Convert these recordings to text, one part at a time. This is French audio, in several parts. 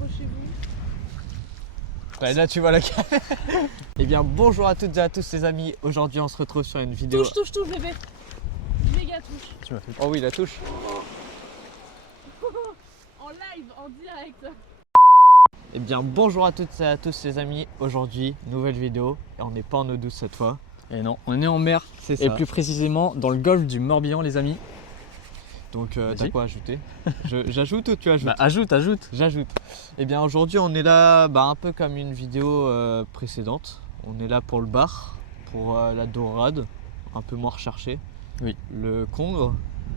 Rapprochez-vous. Ouais, là tu vois la caméra. Eh bien bonjour à toutes et à tous les amis. Aujourd'hui on se retrouve sur une vidéo. Touche bébé. Méga touche. Tu m'as fait... Oh oui la touche. En live, en direct. Eh bien bonjour à toutes et à tous les amis. Aujourd'hui nouvelle vidéo. Et on n'est pas en eau douce cette fois. Et non, on est en mer. C'est Et ça. plus précisément dans le golfe du Morbihan les amis. Donc t'as Vas-y. quoi ajouter? J'ajoute ou tu ajoutes? Bah ajoute. J'ajoute. Eh bien aujourd'hui on est là un peu comme une vidéo précédente. On est là pour le bar, pour la dorade, un peu moins recherché. Oui. Le congre.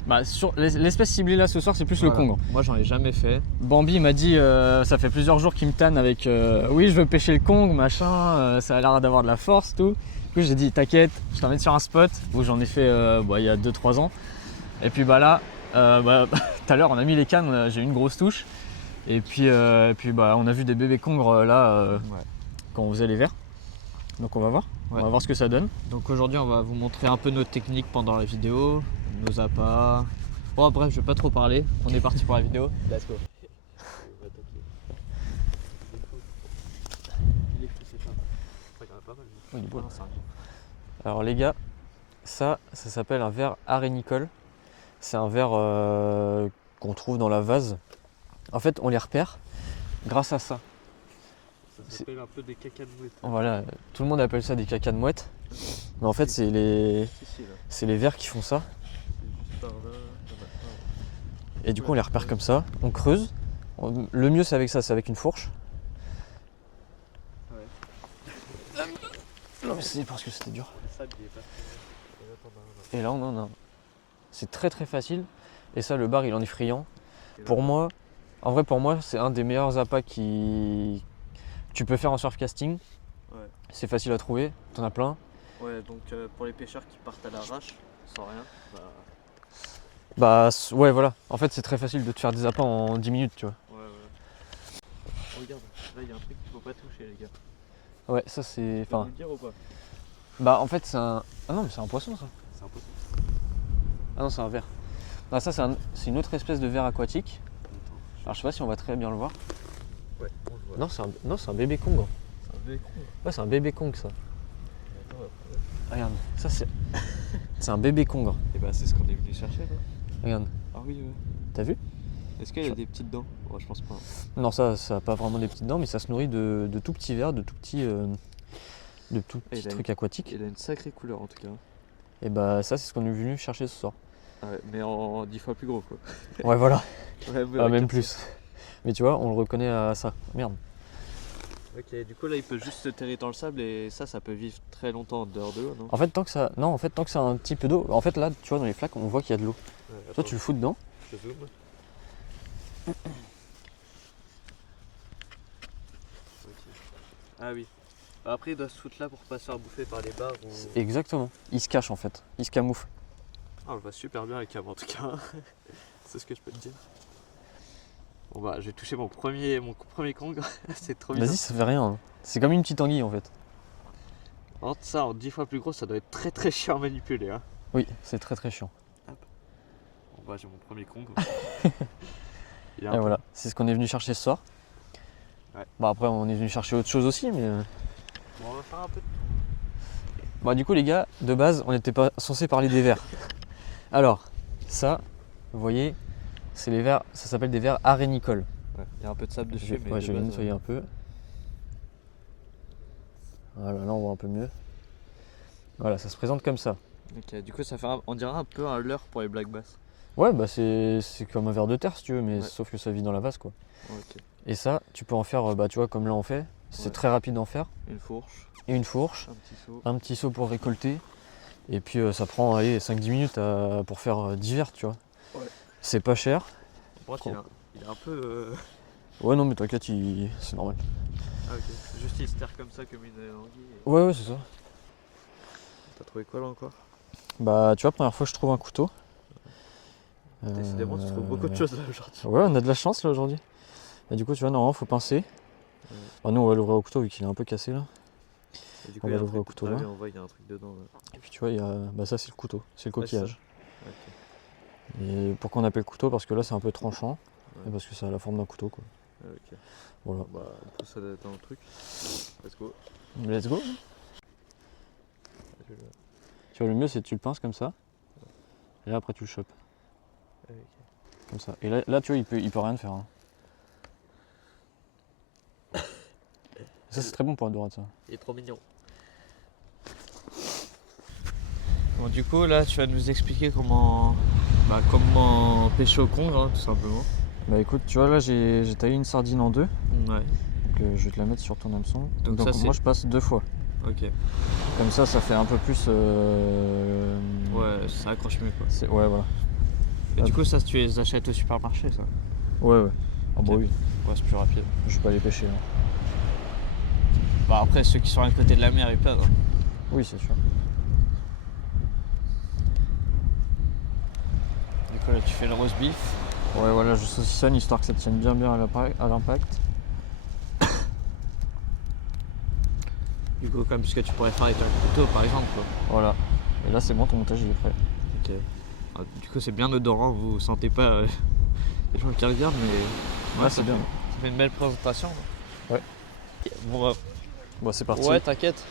Bah sur l'espèce ciblée là ce soir c'est plus Voilà. le congre. Moi j'en ai jamais fait. Bambi m'a dit ça fait plusieurs jours qu'il me tanne avec oui je veux pêcher le congre machin, ça a l'air d'avoir de la force tout. Du coup j'ai dit t'inquiète, je t'emmène sur un spot où j'en ai fait il y a 2-3 ans. Et puis bah là, tout à l'heure on a mis les cannes, j'ai eu une grosse touche. Et puis on a vu des bébés congres là Ouais. quand on faisait les vers. Donc on va voir. Ouais. On va voir ce que ça donne. Donc aujourd'hui on va vous montrer un peu nos techniques pendant la vidéo, nos appâts. Bon bref je vais pas trop parler, on est parti pour la vidéo. Let's go. Oh, il est beau, là. Alors les gars, ça s'appelle un ver arénicole. C'est un ver qu'on trouve dans la vase. En fait on les repère grâce à ça. Ça s'appelle un peu des caca de mouette. Voilà, tout le monde appelle ça des caca de mouette. Mais en fait c'est les vers qui font ça. Et du coup on les repère comme ça, on creuse. Le mieux c'est avec ça, c'est avec une fourche. Non mais c'est parce que c'était dur. Et là on en a un. C'est très facile. Et ça le bar il en est friand. Pour moi, en vrai pour moi c'est un des meilleurs appâts que tu peux faire en surfcasting. Ouais. C'est facile à trouver, t'en as plein. Ouais donc pour les pêcheurs qui partent à l'arrache, sans rien, Ouais voilà, en fait c'est très facile de te faire des appâts en 10 minutes tu vois. ouais. Oh, regarde, là il y a un truc qu'il faut pas toucher les gars. Ouais ça c'est. Faut le dire ou pas? Bah en fait c'est un. Ah non mais c'est un poisson ça. C'est impossible. Ah non c'est un ver. Ah ça c'est une autre espèce de ver aquatique. Alors je sais pas si on va très bien le voir. Ouais, on le voit. Non c'est un bébé congre. C'est un bébé con. Ouais c'est un bébé congre ça. Attends, Regarde, ça c'est. C'est un bébé congre. et bah c'est ce qu'on est venu chercher là. Regarde, Ah oui ouais. t'as vu? Est-ce qu'il y a des petites dents? Ouais, je pense pas. Non ça a pas vraiment des petites dents mais ça se nourrit de tout petits vers, de tout petits Et il a trucs aquatiques. Il a une sacrée couleur en tout cas. Et bah ça c'est ce qu'on est venu chercher ce soir. Ah ouais, mais en 10 fois plus gros quoi. Ouais voilà, Ouais, même plus. Mais tu vois on le reconnaît à ça. Merde. Ok, du coup là il peut juste se terrer dans le sable et ça peut vivre très longtemps en dehors de l'eau, non? En fait tant que ça. Non en fait tant que ça a un petit peu d'eau. En fait là tu vois dans les flaques on voit qu'il y a de l'eau. Ouais, Toi tu le fous dedans. je zoome. Ok. Ah oui. Après il doit se foutre là pour pas se faire bouffer par les barres ou... Exactement. Il se cache en fait. Il se camoufle. Ah, on le voit super bien avec cam en tout cas. C'est ce que je peux te dire. Bon bah je vais toucher mon premier congre. C'est trop bien. Vas-y ça fait rien. Hein. C'est comme une petite anguille en fait. Entre ça en 10 fois plus gros ça doit être très chiant à manipuler hein. Oui c'est très chiant. Bon bah j'ai mon premier congre. Il est Et un peu- voilà, c'est ce qu'on est venu chercher ce soir. Ouais. Bah après on est venu chercher autre chose aussi mais. Bon, on va faire un peu de... Bah du coup les gars, de base on n'était pas censé parler des vers. Alors, ça, vous voyez, c'est les vers, ça s'appelle des vers arénicoles. Ouais, il y a un peu de sable dessus mais Je vais nettoyer un peu. Voilà, là on voit un peu mieux. Voilà, ça se présente comme ça. Ok, du coup ça fait on dirait un peu un leurre pour les black bass. Ouais, bah c'est comme un ver de terre si tu veux, mais Ouais. sauf que ça vit dans la vase quoi. Ok. Et ça, tu peux en faire, bah tu vois, comme là on fait, c'est Ouais. très rapide d'en faire. Une fourche, Et une fourche, un petit seau. un petit seau pour récolter. Et puis ça prend allez, 5-10 minutes pour faire 10 vers, tu vois. Ouais. C'est pas cher. Par contre, il est un peu... Ouais, non, mais t'inquiète, c'est normal. Ah ok, juste il se terre comme ça comme une anguille. Ouais, c'est ça. T'as trouvé quoi là encore? Bah, tu vois, première fois que je trouve un couteau. Décidément tu trouves beaucoup de choses là aujourd'hui. Ouais, on a de la chance là aujourd'hui. Et du coup, tu vois, normalement, faut pincer. Ouais. Bah, nous, on va l'ouvrir au couteau vu qu'il est un peu cassé là. Et du On il y va a un l'ouvrir au truc- couteau, ah là. oui, on voit il y a un truc dedans là. Et puis, tu vois, bah, ça, c'est le couteau, c'est le Ouais, c'est ça. coquillage. Ok. Et pourquoi on appelle couteau? Parce que là, c'est un peu tranchant. Ouais. Et parce que ça a la forme d'un couteau quoi. Ok. Voilà. Bah, on peut s'adapter dans le truc. Let's go. Let's go. Tu vois, le mieux c'est que tu le pinces comme ça. Et là après tu le chopes. Ok. Comme ça. Et là tu vois, il peut rien faire. Hein. Ça c'est très bon pour la dorade ça. Il est trop mignon. Bon, du coup, là, tu vas nous expliquer comment pêcher au congre, hein, tout simplement. Bah écoute, tu vois là j'ai taillé une sardine en deux. Ouais. Donc je vais te la mettre sur ton hameçon. Donc ça, moi je passe 2 fois. Ok. Comme ça fait un peu plus... Ouais, ça accroche mieux, quoi. Ouais voilà. Et du coup, ça, tu les achètes au supermarché, ça? Ouais. Ah bah Ok. oui, Ouais, c'est plus rapide. je vais pas les pêcher. Hein. Bah, après, ceux qui sont à côté de la mer, ils peuvent. Hein. Oui c'est sûr. Du coup, là, tu fais le roast beef. Ouais voilà, je saucissonne histoire que ça tienne bien à l'impact. Du coup, comme ce que tu pourrais faire avec un couteau, par exemple, quoi. Voilà. Et là c'est bon, ton montage il est prêt. Ok. Ah, du coup, c'est bien odorant, vous sentez pas les gens qui regardent, mais Ouais, c'est bien. Ça fait une belle présentation. Ouais. Bon, Bon c'est parti. ouais, t'inquiète.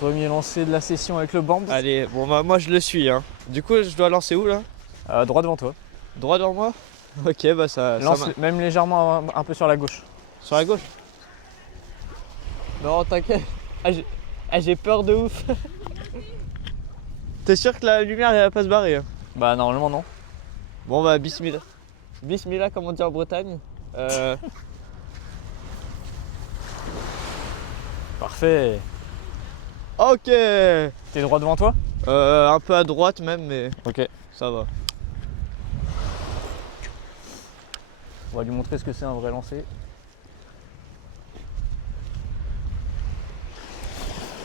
Premier lancer de la session avec le bamb. Allez, bon, bah, moi je le suis. Hein. Du coup, je dois lancer où là? Droit devant toi. Droit devant moi? Ok, bah ça. Lance même légèrement un peu sur la gauche. Sur la gauche? Non, t'inquiète. J'ai peur de ouf. T'es sûr que la lumière elle va pas se barrer? Hein? Bah normalement non. Bon, bah, bismillah. Bismillah, comme on dit en Bretagne. Parfait. Ok. T'es droit devant toi? Un peu à droite même, mais Ok. ça va. On va lui montrer ce que c'est un vrai lancer.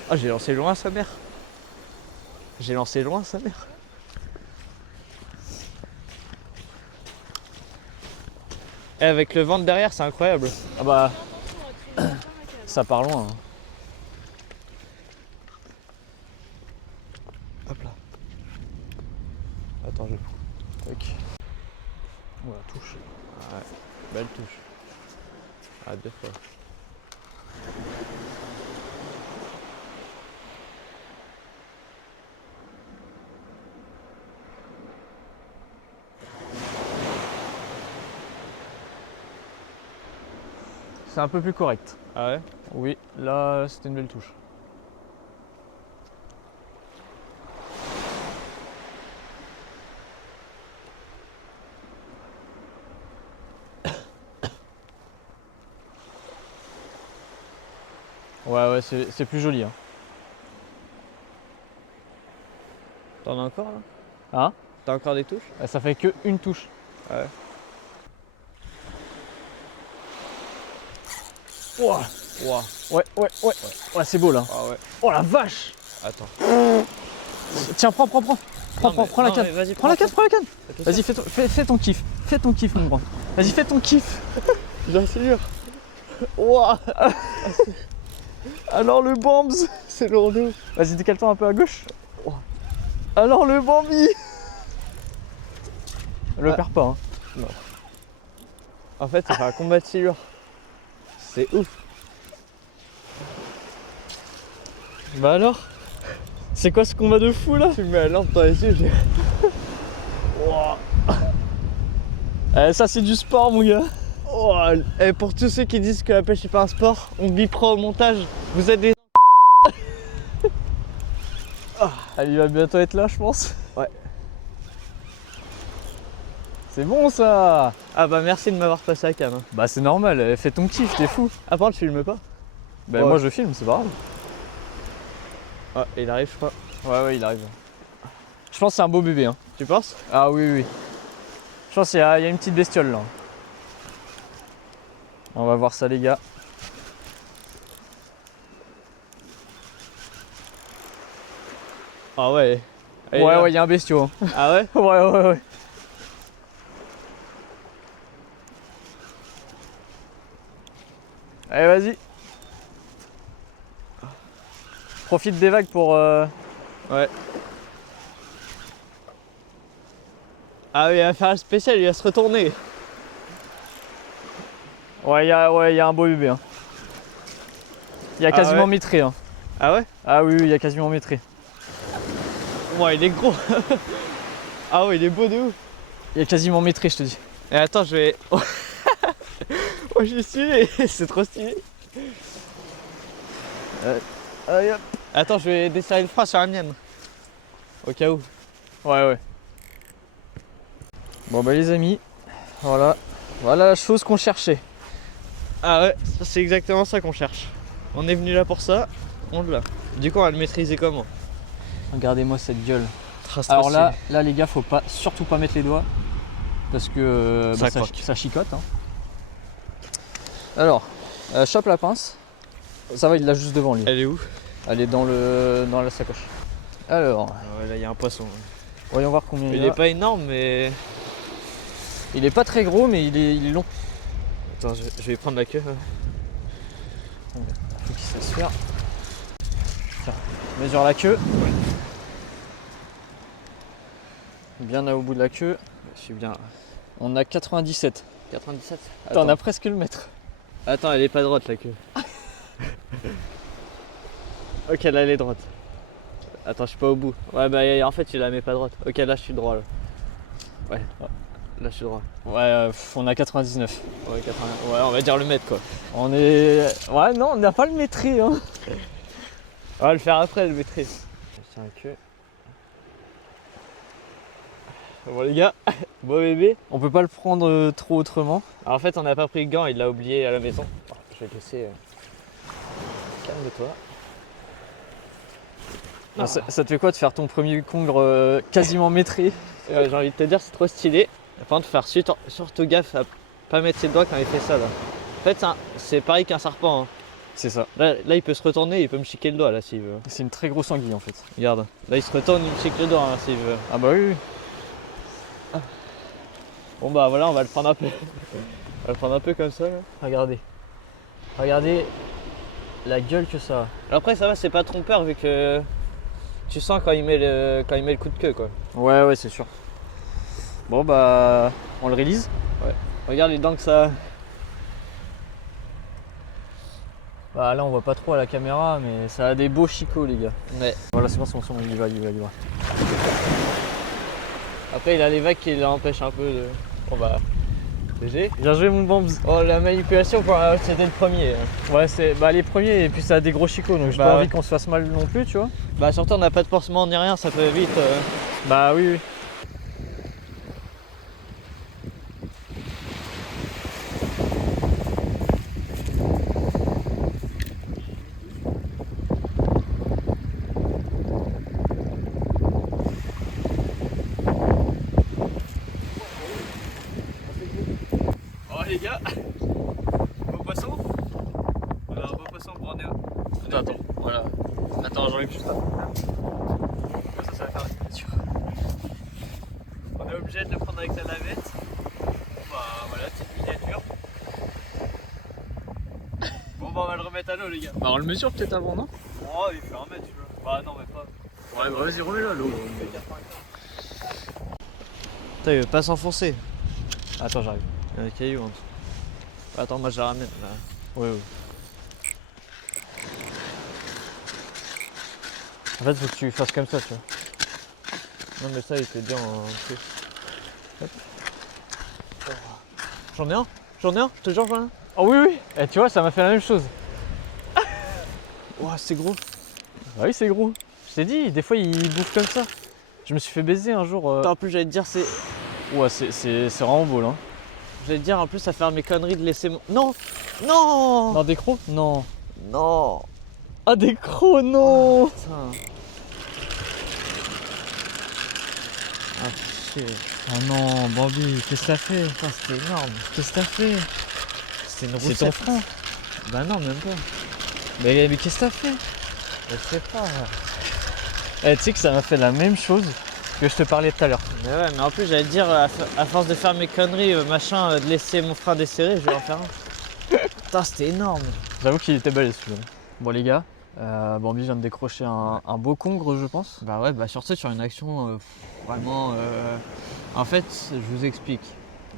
Ah, j'ai lancé loin sa mère. J'ai lancé loin sa mère. Et avec le ventre derrière, c'est incroyable. Ah bah Attention, là, ça part loin. Hein. Hop là. Attends, je. Tac. Voilà, touche. Ouais, belle touche. Ah, 2 fois. C'est un peu plus correct. Ah ouais? Oui, là c'était une belle touche. Ouais, c'est plus joli. Hein. T'en as encore là? Hein? T'as encore des touches? Ça fait que une touche. Ouais. Ouah. Ouah. Ouais, c'est beau là. Ah ouais. Oh la vache! Attends. Tiens, prends la canne. Vas-y, Prends la canne. Vas-y, fais ton kiff. Fais ton kiff, mon grand. Vas-y, fais ton kiff. J'assure. Ouah. Alors le Bambs, c'est lourd. Vas-y, décale-toi un peu à gauche. Alors le Bambi. Le perds pas. Hein. En fait, ça fait un combat de silure. C'est ouf. Bah alors? C'est quoi ce combat de fou là? Tu me mets la lampe dans les yeux, j'ai. Ça, c'est du sport, mon gars. Oh, et pour tous ceux qui disent que la pêche c'est pas un sport, on bipera au montage. Vous êtes des. Elle va bientôt être là, je pense. Ouais. C'est bon ça. Ah bah merci de m'avoir passé la canne. Hein. Bah c'est normal, fais ton kiff, t'es fou. À part, tu filmes pas? Bah Ouais. moi je filme, c'est pas grave. Ah, il arrive, je crois. Ouais, il arrive. Je pense que c'est un beau bébé. Hein. Tu penses? Ah oui. Je pense qu'il y a une petite bestiole là. On va voir ça, les gars. Ah ouais. Ouais, il y a un bestiau. Hein. Ah ouais? Ouais. Allez, vas-y. Profite des vagues pour... Ouais. Ah oui, il va faire un spécial, il va se retourner. Ouais, il y a un beau bébé. Hein. Il y a Ah quasiment ouais. métré. Hein. Ah ouais? Ah oui, il y a quasiment métré. Ouais, il est gros. Ah ouais, il est beau de ouf. Il y a quasiment métré, je te dis. Et attends, je vais. Oh, je suis stylé, c'est trop stylé. Allez, hop. Attends, je vais desserrer le frein sur la mienne. Au cas où. Ouais. Bon bah les amis, voilà la chose qu'on cherchait. Ah ouais, c'est exactement ça qu'on cherche. On est venu là pour ça, on l'a. Du coup, on va le maîtriser comment? Regardez-moi cette gueule. Trace Alors là les gars, faut pas, surtout pas mettre les doigts parce que Ça ça, croque. ça chicote. Hein. Alors, chope la pince. Ça va, il l'a juste devant lui. Elle est où? Elle est dans la sacoche. Alors, Ah ouais, là, il y a un poisson. voyons voir combien il Il y a. est pas énorme, mais. Il est pas très gros, mais il est long. Attends, je vais prendre la queue. Faut qu'il se laisse faire. Tiens, mesure la queue. Bien là au bout de la queue. Je suis bien. On a 97. 97. Attends, on a presque le mètre. Attends, elle est pas droite la queue. Ok, là elle est droite. Attends, je suis pas au bout. Ouais, bah en fait, tu la mets pas droite. Ok, là je suis droit là. Ouais, là je suis droit. Ouais, on a 99. Ouais, 80. Ouais, on va dire le mètre quoi. On est. Ouais, non, on n'a pas le métri. Hein. On va le faire après le maîtrise. Tiens, la queue. Bon, les gars, beau bébé. On peut pas le prendre trop autrement. Alors, en fait, on n'a pas pris le gant, il l'a oublié à la maison. Je vais te laisser. Calme-toi. Ah, ça te fait quoi de faire ton premier congre quasiment métré? J'ai envie de te dire, c'est trop stylé. Par contre, faire surtout gaffe à pas mettre ses doigts quand il fait ça là. En fait, c'est pareil qu'un serpent. Hein. C'est ça. Là, il peut se retourner, il peut me chiquer le doigt là s'il veut. C'est une très grosse anguille en fait. Regarde, là il se retourne, il me chique le doigt hein, s'il veut. Ah bah oui. Bon bah voilà, on va le prendre un peu. On va le prendre un peu comme ça là. Regardez. Regardez la gueule que ça a. Après ça va, c'est pas trompeur vu que tu sens quand il met le coup de queue quoi. Ouais, c'est sûr. Bon bah, on le release. Regarde les dents que ça a. Bah là on voit pas trop à la caméra, mais ça a des beaux chicots les gars. Ouais. Voilà, c'est bon, il va. Après il a les vagues qui l'empêchent un peu de. Bon bah. GG. Bien joué mon Bambs. Oh la manipulation c'était le premier. Hein. Ouais, c'est les premiers et puis ça a des gros chicots donc j'ai Bah pas ouais. envie qu'on se fasse mal non plus, tu vois. Bah surtout on n'a pas de pansement ni rien, ça peut vite. Bah oui. Oh les gars, beau poisson. On a un beau poisson pour Attends, voilà. Attends, j'enlève juste ça. Ça va faire la signature. On est obligé de le prendre avec la lavette. Bah voilà, petite miniature. Bon bah on va le remettre à l'eau les gars. Bah on le mesure peut-être avant, non? Oh il fait 1 mètre tu veux. Bah non mais pas. Ouais, bah vas-y, remets-le à l'eau. Putain il veut pas s'enfoncer. Attends, j'arrive. Il y a des cailloux en dessous. Attends moi je la ramène là. Ouais. En fait, faut que tu fasses comme ça, tu vois. Non mais ça il fait bien en truc. Hop. J'en ai un. Je te jure j'en ai un. Oh oui. Et tu vois, ça m'a fait la même chose. Ouah c'est gros. Bah oui, c'est gros. Je t'ai dit, des fois, il bouffe comme ça. Je me suis fait baiser un jour. En plus j'allais te dire c'est. Ouais, c'est vraiment beau, là. J'allais te dire en plus à faire mes conneries de laisser mon. Non. Non. Non, des crocs? Non. Non. Ah, des crocs, non. Putain. Ah chier. Oh non, Bambi, qu'est-ce que t'as fait? Putain c'était énorme. Qu'est-ce que t'as fait? C'est une C'est roussette. ton frère. Bah non même pas. Mais qu'est-ce que t'as fait? Je sais pas. Eh, tu sais que ça m'a fait la même chose que je te parlais tout à l'heure. Mais ouais, mais en plus j'allais te dire à force de faire mes conneries, machin, de laisser mon frein desserré, je vais en faire un. Putain c'était énorme. J'avoue qu'il était balèze celui-là. Bon les gars, Bambi vient de décrocher un beau congre, je pense. Bah ouais, bah surtout sur une action vraiment. En fait, je vous explique.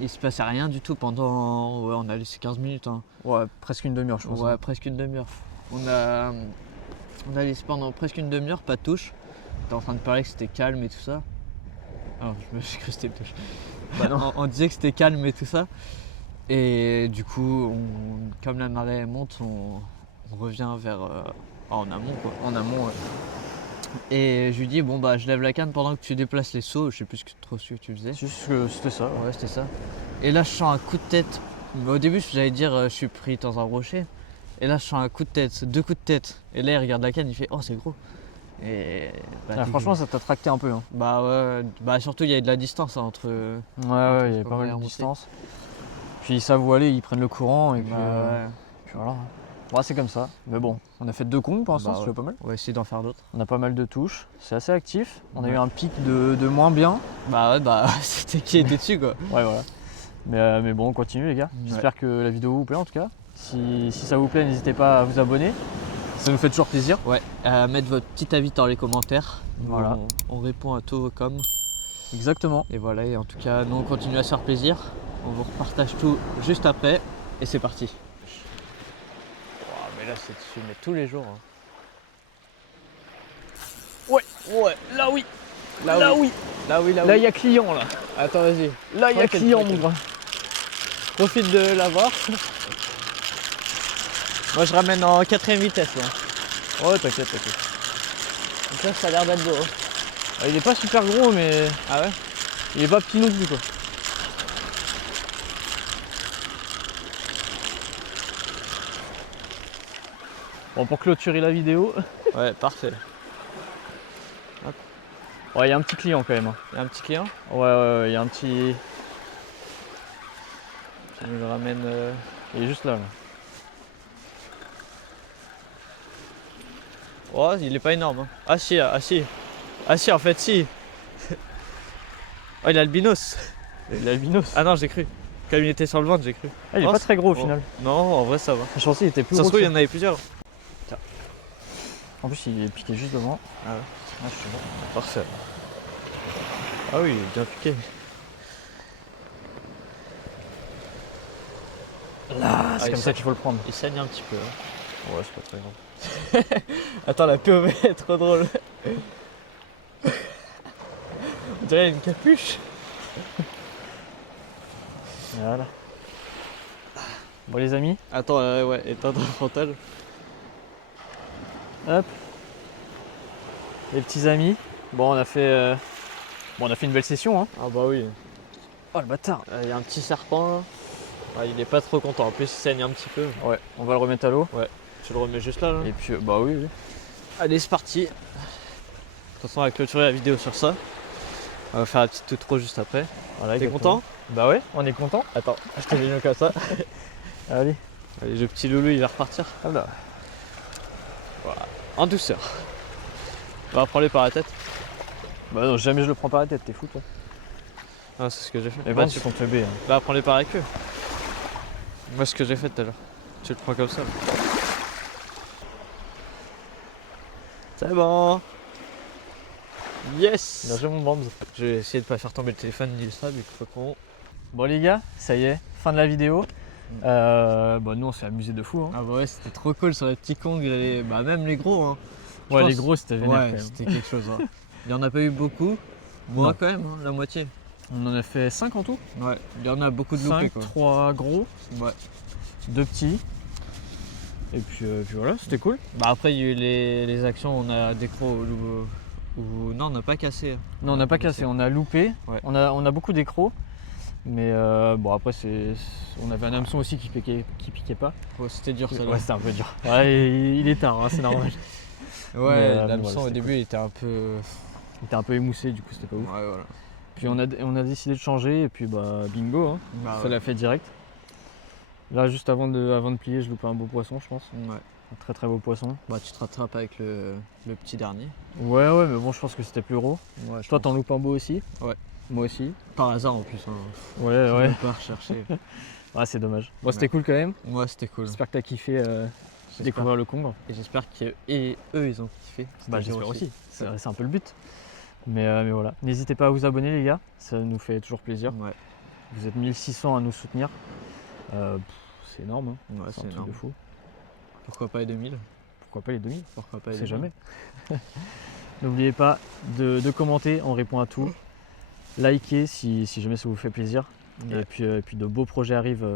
Il se passait rien du tout pendant. Ouais, on a laissé 15 minutes. Hein. Ouais, presque une demi-heure, je pense. Ouais, hein. presque une demi-heure. On a laissé pendant presque une demi-heure, pas de touche. T'es en train de parler que c'était calme et tout ça. Ah, j'ai cru que c'était une touche. Bah non. on disait que c'était calme et tout ça. Et du coup, comme la marée monte, on revient vers. En amont quoi. En amont, ouais. Et je lui dis, bon bah je lève la canne pendant que tu déplaces les seaux. Je sais plus trop ce que tu faisais. C'est juste que c'était ça. Ouais, c'était ça. Et là, je sens un coup de tête. Au début, j'allais dire, je suis pris dans un rocher. Et là, je sens un coup de tête, 2 coups de tête. Et là, il regarde la canne, il fait, oh, c'est gros. Et bah, Ah, franchement, ça t'a tracté un peu. Hein. bah ouais, bah surtout, il y a de la distance hein, entre. Ouais, il y faut avait pas pas mal de remonter. distance. Puis ils savent où aller, ils prennent le courant et puis, Bah, puis voilà. Ouais, c'est comme ça. Mais bon, on a fait 2 kongs pour l'instant, Bah c'est ouais. déjà pas mal. on va essayer d'en faire d'autres. On a pas mal de touches, c'est assez actif. On a Ouais. eu un pic de moins bien. Bah ouais, bah c'était qui était dessus quoi. Ouais, voilà. Mais bon, on continue les gars. J'espère que la vidéo vous plaît en tout cas. Si ça vous plaît, n'hésitez pas à vous abonner. Ça nous fait toujours plaisir. Ouais, mettre votre petit avis dans les commentaires. Voilà. On répond à tout comme. Exactement. Et voilà, et en tout cas, nous on continue à se faire plaisir. On vous repartage tout juste après. Et c'est parti. Wow, mais là c'est dessus, mais tous les jours. Hein. Ouais, là oui. Là oui. Là oui, là Là oui. il y a client là. Attends, vas-y. Là il y a Tranquille, client mon tranquille. gars. Profite de l'avoir. Moi je ramène en 4ème vitesse là. Ouais, t'inquiète. Donc là ça a l'air d'être beau. Hein. Ah, il est pas super gros mais Ah ouais. il est pas petit non plus quoi. Bon, pour clôturer la vidéo, Ouais, parfait. ouais, il y a un petit client quand même. Hein. Il y a un petit client. Ouais, il y a un petit. Je nous le ramène. Il est juste là. Oh, il est pas énorme. Hein. Ah si, en fait si. Oh, il a albinos. Il est albinos. Ah non, j'ai cru. Quand il était sur le ventre, j'ai cru. Ah, il est Oh, pas très gros au oh. final. Non, en vrai ça va. Je pensais qu'il était plus Ça se gros. trouve, que il y en avait plusieurs. En plus, il est piqué juste devant. Ah ouais. Ah, je suis bon. Parfait. Ah oui, il est bien piqué. Là, c'est il comme ça saigne. qu'il faut le prendre. Il saigne un petit peu. Hein. Ouais, c'est pas très grave. Attends, la POV est trop drôle. On dirait une capuche. Voilà. Bon, les amis, Attends, ouais, éteindre le frontal. hop. Les petits amis. Bon, on a fait une belle session. Hein. Ah bah oui. Oh, le bâtard. Il y a un petit serpent là. Ah, il est pas trop content. En plus, il saigne un petit peu. Ouais, on va le remettre à l'eau. Tu le remets juste là. Et puis, bah oui. Allez, c'est parti. De toute façon, on va clôturer la vidéo sur ça. On va faire la petite outro juste après. Voilà, T'es exactement. content? Bah ouais, on est content. Attends, je te mets comme ça. Allez. Allez, le petit loulou, il va repartir. Hop là. En douceur. On va prendre-les par la tête. Bah non, jamais je le prends par la tête, t'es fou toi. Ah, c'est ce que j'ai fait. Et Bah, bon, tu comptes le B. Hein. bah prends-les par la queue. Moi, ce que j'ai fait tout à l'heure. Tu le prends comme ça. là. C'est bon. Yes. Bien joué mon Bams. Je vais essayer de pas faire tomber le téléphone ni le sable. Il faut qu'on... Bon les gars, ça y est, fin de la vidéo. Bah nous on s'est amusé de fou. Hein. Ah bah ouais, c'était trop cool sur les petits kongs. Bah même les gros. Hein. Je Ouais, pense- les gros c'était vénère quand Ouais, même. c'était quelque chose. Hein. Il y en a pas eu beaucoup. Moi Non. quand même, hein, la moitié. On en a fait 5 en tout. Ouais, il y en a beaucoup de loupés 5, quoi. 3 gros, Ouais. 2 petits. Et puis voilà, c'était cool. Bah après il y a eu les actions, on a des crocs ou non, on n'a pas cassé. Non, on n'a pas cassé, on a loupé. Ouais. On a beaucoup d'écros. Mais bon après on avait un hameçon aussi qui piquait pas. Ouais, c'était dur ça. Ouais, c'était un peu dur. Ouais, il est tard, hein, c'est normal. Ouais, Mais, l'hameçon voilà, au c'était début il était un peu. Il était un peu émoussé, du coup c'était pas ouf. Ouais, voilà. Puis on a décidé de changer et puis bah bingo, hein. Bah, Ça l'a fait direct. Là juste avant de plier, je loupais un beau poisson je pense. ouais. Un très très beau poisson. Bah tu te rattrapes avec le petit dernier. Ouais mais bon je pense que c'était plus gros. Ouais, Toi t'en loupes un beau aussi. Ouais. Moi aussi. Par hasard en plus. Hein. Ouais Je ouais. vais pas rechercher. Ouais c'est dommage. Bon Ouais. c'était cool quand même. Moi c'était cool. J'espère que t'as kiffé J'espère. découvrir le Kong. Et j'espère qu'eux ils ont kiffé. Bah C'est-à-dire j'espère aussi. C'est un peu le but. Mais voilà. N'hésitez pas à vous abonner les gars, ça nous fait toujours plaisir. Ouais. Vous êtes 1600 à nous soutenir. C'est énorme, hein. Ouais, C'est c'est un truc énorme. de fou. Pourquoi pas les 2000? Pourquoi pas les 2000? Pourquoi pas On les sait 2000? jamais. N'oubliez pas de commenter, on répond à tout. Likez si jamais ça vous fait plaisir. Ouais. Et puis de beaux projets arrivent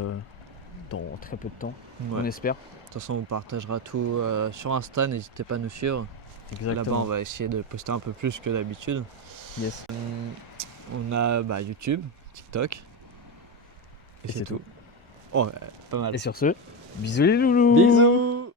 dans très peu de temps, Ouais. on espère. De toute façon, on partagera tout sur Insta, n'hésitez pas à nous suivre. Là-bas, on va essayer de poster un peu plus que d'habitude. Yes. On a YouTube, TikTok. Et c'est tout. Oh, pas mal. Et sur ce, bisous les loulous. Bisous.